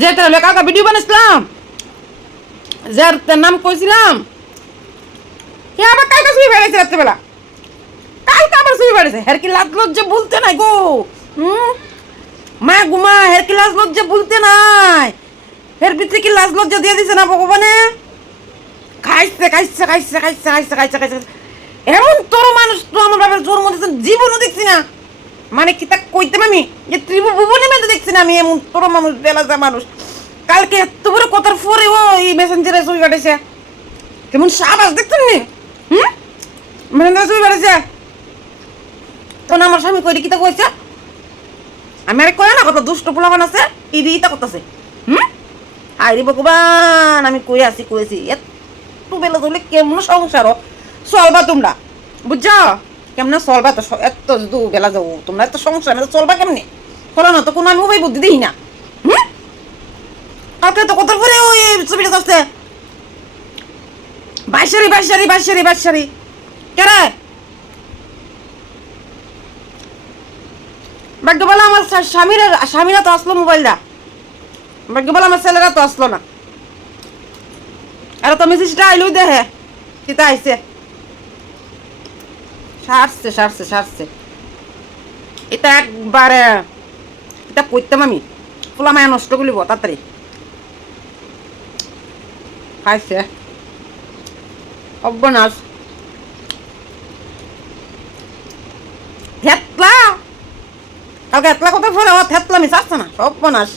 যেটা কালকে ভিডিও বানাইছিলাম, যার নাম কইছিলাম, হে আবার কালকে শুয়ে বেড়াইছে রাত্রেবেলা, কালকে আবার শুয়ে বেড়াইছে। হের কি লাজ লজ্জা বলতে নাই গো? মা গুমা, হের কি লাজ লজ্জা বলতে নাই? হের ভিতরে কি লাজ লজ্জা দিয়ে দিছে না ভগবানে? খাইছে খাইছে খাইছে খাইছে খাইছে খাইছে খাইছে। এমন তোর মানুষ তো আমার বাবার জন্ম দিয়েছে জীবনও দেখছি না। মানে কি তা কইতাম আমি যে ত্রিভুবনে মেয়েদের দেখছি না আমি এমন তোর মানুষ, বেলাজা মানুষ। কালকে এত বড় কথার পরে ও এই মেসেঞ্জারে ছবি কাটাইছে, কেমন সাবাস দেখছেন নি? মেসেঞ্জারে ছবি কাটাইছে। তখন আমার স্বামী কইরে কিতা কইছে, আমি আরে কয় না কত দুষ্ট পোলাপান আছে এই দিটা করতেছে। আরে ভগবান, আমি কইছি এত বেলা ধরলে কেমন সংসার চলবা তোমরা, বুঝছো? কেমন চলবা তো এত দু বেলা যাবো তোমরা, এত সংসার চলবা কেমনে? চলো না তো কোনো আমি উপায় বুদ্ধি দিই না। কালকে তো কত পরে ওই ছবিটা আসছে, বাইশারি বাইশারি বাইশারি বাইশারি কেরে ভাগ্যবালা আমার স্বামীরা তো আসলো মোবাইলটা, ভাগ্যবালা আমার ছেলেরা তো আসলো না। আর তো মেসেজটা আইলো দেখে কিতা আইছে, সারছে সারছে সারছে। এটা একবারে এটা কইতাম আমি, ফুলা মায়া নষ্ট করিব তাড়াতাড়ি। খাইছে অব্যনাশ থেতলা, কালকে এতলা কথা ফলে আমার থেতলা মিস আসছে না, অব্যনাশ।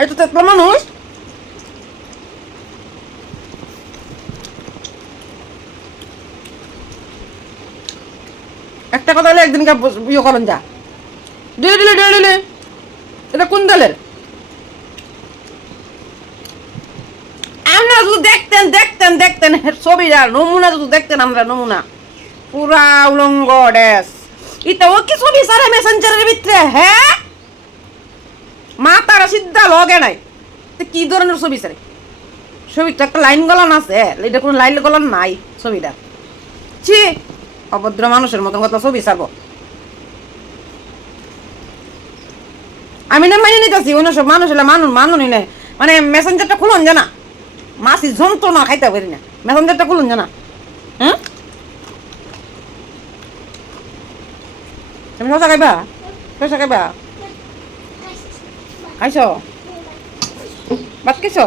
এই তো থেতলা মানুষ। একটা কথা হলে একদিনকে ইয়ে করেন যা ডিলে ডিলে ডিলে ডিলে। এটা কোন দলের? আমরা শুধু দেখতেন দেখতেন দেখতেন ছবিটা নমুনা, শুধু দেখতেন আমরা নমুনা, পুরা উলঙ্গ ড্রেস। এটা ও কি ছবি সারে মেসেঞ্জারের ভিতরে? হ্যাঁ, মাতারা সিদ্ধা লগে নাই, কি ধরনের ছবি সারে? ছবিটা একটা লাইন গলান আছে, এটা কোনো লাইন গলান নাই ছবিটা। ছি, অভদ্র মানুষের মতন কথা ছবি ছাড়বো। আমি না মানিয়ে নিতেছি অন্য সব মানুষ হলে মানুনই নেই। মানে মেসেঞ্জারটা খুলুন জানা, মাসি যন্ত্রণা খাইতে পারি না, মেসেঞ্জারটা খুলুন জানা। হ্যাঁ, তুমি শশা খাইবা? শশা খাইবা? খাইছ? ভাত খাইছ?